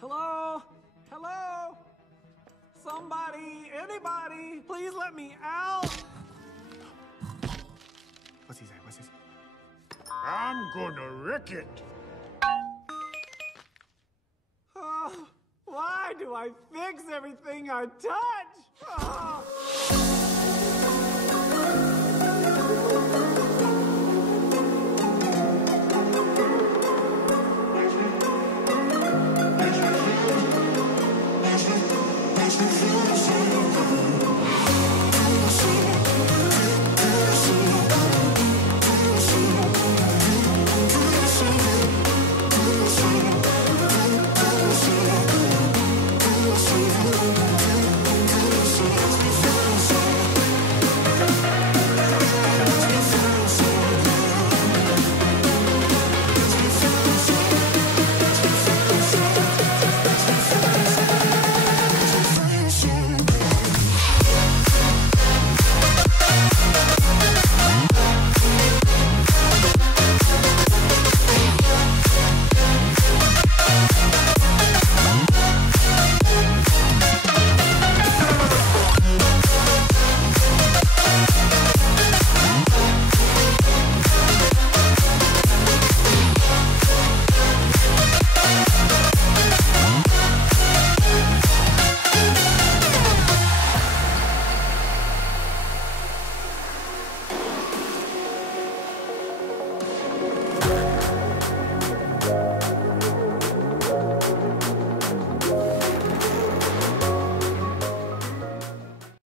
Hello? Hello? Somebody, anybody, please let me out. What's he say? What's he say? I'm gonna wreck it. Oh, why do I fix everything I touch? Oh.